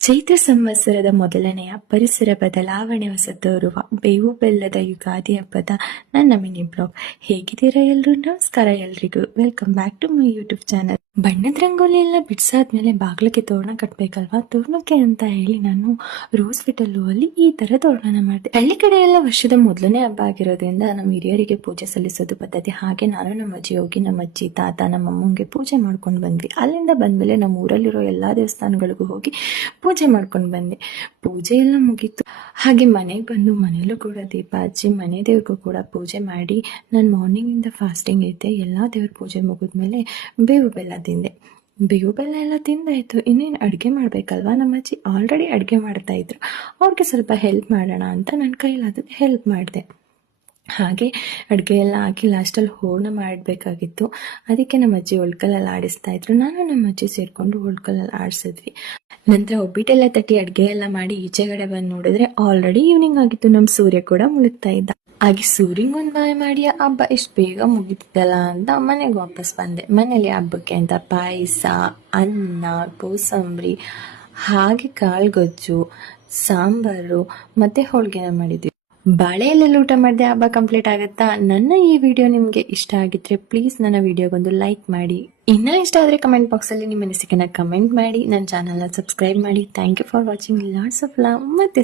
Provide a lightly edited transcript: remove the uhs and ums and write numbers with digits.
ಚೈತ್ರ ಸಂವತ್ಸರದ ಮೊದಲನೆಯ ಪರಿಸರ ಬದಲಾವಣೆ ಹೊಸ ತೋರುವ ಬೇವು ಬೆಲ್ಲದ ಯುಗಾದಿ ಹಬ್ಬದ ನನ್ನ ಮಿನಿ ಬ್ಲಾಗ್. ಹೇಗಿದ್ದೀರಾ ಎಲ್ರು? ನಮಸ್ಕಾರ ಎಲ್ರಿಗೂ. Welcome back to my YouTube channel. ಬಣ್ಣದ ರಂಗೋಲಿ ಎಲ್ಲ ಬಿಡ್ಸಾದ್ಮೇಲೆ ಬಾಗ್ಲಿಗೆ ತೋರಣ ಕಟ್ಬೇಕಲ್ವಾ? ತೋರಣಕ್ಕೆ ಅಂತ ಹೇಳಿ ನಾನು ರೋಸ್ ಫಿಟಲ್ಲು ಅಲ್ಲಿ ಈ ತರ ತೋರಣ ಮಾಡಿದೆ. ಹಳ್ಳಿ ಕಡೆ ಎಲ್ಲ ವರ್ಷದ ಮೊದಲನೇ ಹಬ್ಬ ಆಗಿರೋದ್ರಿಂದ ನಮ್ಮ ಹಿರಿಯರಿಗೆ ಪೂಜೆ ಸಲ್ಲಿಸೋದು ಪದ್ಧತಿ. ಹಾಗೆ ನಾನು ನಮ್ಮ ಅಜ್ಜಿ ಹೋಗಿ ನಮ್ಮ ಅಜ್ಜಿ ತಾತ ನಮ್ಮ ಅಮ್ಮಂಗೆ ಪೂಜೆ ಮಾಡ್ಕೊಂಡು ಬಂದ್ವಿ. ಅಲ್ಲಿಂದ ಬಂದ್ಮೇಲೆ ನಮ್ಮ ಊರಲ್ಲಿರೋ ಎಲ್ಲಾ ದೇವಸ್ಥಾನಗಳಿಗೂ ಹೋಗಿ ಪೂಜೆ ಮಾಡ್ಕೊಂಡು ಬಂದೆ. ಪೂಜೆ ಎಲ್ಲ ಮುಗೀತು. ಹಾಗೆ ಮನೆಗೆ ಬಂದು ಮನೇಲೂ ಕೂಡ ದೀಪ ಹಚ್ಚಿ ಮನೆ ದೇವ್ರಿಗೂ ಕೂಡ ಪೂಜೆ ಮಾಡಿ ನಾನು ಮಾರ್ನಿಂಗ್ ಇಂದ ಫಾಸ್ಟಿಂಗ್ ಇದ್ದೆ. ಎಲ್ಲಾ ದೇವ್ರ ಪೂಜೆ ಮುಗಿದ್ಮೇಲೆ ಬೇವು ಬೆಲ್ಲ ತಿಂದೆ. ಬೇವು ಬೆಲ್ಲ ಎಲ್ಲ ತಿಂದಾಯ್ತು. ಇನ್ನೇನು ಅಡುಗೆ ಮಾಡ್ಬೇಕಲ್ವಾ? ನಮ್ಮ ಅಜ್ಜಿ ಆಲ್ರೆಡಿ ಅಡುಗೆ ಮಾಡ್ತಾ ಇದ್ರು. ಅವ್ರಿಗೆ ಸ್ವಲ್ಪ ಹೆಲ್ಪ್ ಮಾಡೋಣ ಅಂತ ನನ್ನ ಕೈಲಾದ ಹೆಲ್ಪ್ ಮಾಡಿದೆ. ಹಾಗೆ ಅಡುಗೆ ಎಲ್ಲ ಹಾಕಿ ಲಾಸ್ಟಲ್ಲಿ ಹೂರ್ಣ ಮಾಡಬೇಕಾಗಿತ್ತು. ಅದಕ್ಕೆ ನಮ್ಮ ಅಜ್ಜಿ ಒಳ್ಕಲ್ಲಲ್ಲಿ ಆಡಿಸ್ತಾ ಇದ್ರು. ನಾನು ನಮ್ಮ ಅಜ್ಜಿ ಸೇರ್ಕೊಂಡು ಒಳ್ಕಲ್ಲಲ್ಲಿ ಆಡಿಸಿದ್ವಿ. ನಂತರ ಒಬ್ಬಿಟ್ಟೆಲ್ಲ ತಟ್ಟಿ ಅಡುಗೆ ಎಲ್ಲ ಮಾಡಿ ಈಚೆಗಡೆ ಬಂದು ನೋಡಿದ್ರೆ ಆಲ್ರೆಡಿ ಈವ್ನಿಂಗ್ ಆಗಿತ್ತು. ನಮ್ಮ ಸೂರ್ಯ ಕೂಡ ಮುಳುಗ್ತಾ ಇದ್ದ. ಹಾಗೆ ಸೂರ್ಯಂಗ್ ಒಂದು ಬಾಯ್ ಮಾಡಿ ಹಬ್ಬ ಎಷ್ಟು ಬೇಗ ಮುಗಿತಲ್ಲ ಅಂತ ಮನೆಗೆ ವಾಪಸ್ ಬಂದೆ. ಮನೇಲಿ ಹಬ್ಬಕ್ಕೆ ಅಂತ ಪಾಯಸ, ಅನ್ನ, ಕೋಸಂಬರಿ, ಹಾಗೆ ಕಾಳುಗೊಜ್ಜು, ಸಾಂಬಾರು ಮತ್ತೆ ಹೋಳಿಗೆನ ಮಾಡಿದ್ವಿ. ಬಾಳೆ ಎಲೆಯಲ್ಲಿ ಊಟ ಮಾಡಿದೆ. ಹಬ್ಬ ಕಂಪ್ಲೀಟ್ ಆಗುತ್ತಾ? ನನ್ನ ಈ ವಿಡಿಯೋ ನಿಮಗೆ ಇಷ್ಟ ಆಗಿದ್ರೆ ಪ್ಲೀಸ್ ನನ್ನ ವಿಡಿಯೋಗೊಂದು ಲೈಕ್ ಮಾಡಿ. ಇನ್ನ ಇಷ್ಟ ಆದರೆ ಕಮೆಂಟ್ ಬಾಕ್ಸಲ್ಲಿ ನಿಮ್ಮ ಅನಿಸಿಕೆನ ಕಮೆಂಟ್ ಮಾಡಿ. ನನ್ನ ಚಾನಲ್ನ ಸಬ್ಸ್ಕ್ರೈಬ್ ಮಾಡಿ. Thank you for watching. Lots of love. ಮತ್ತೆ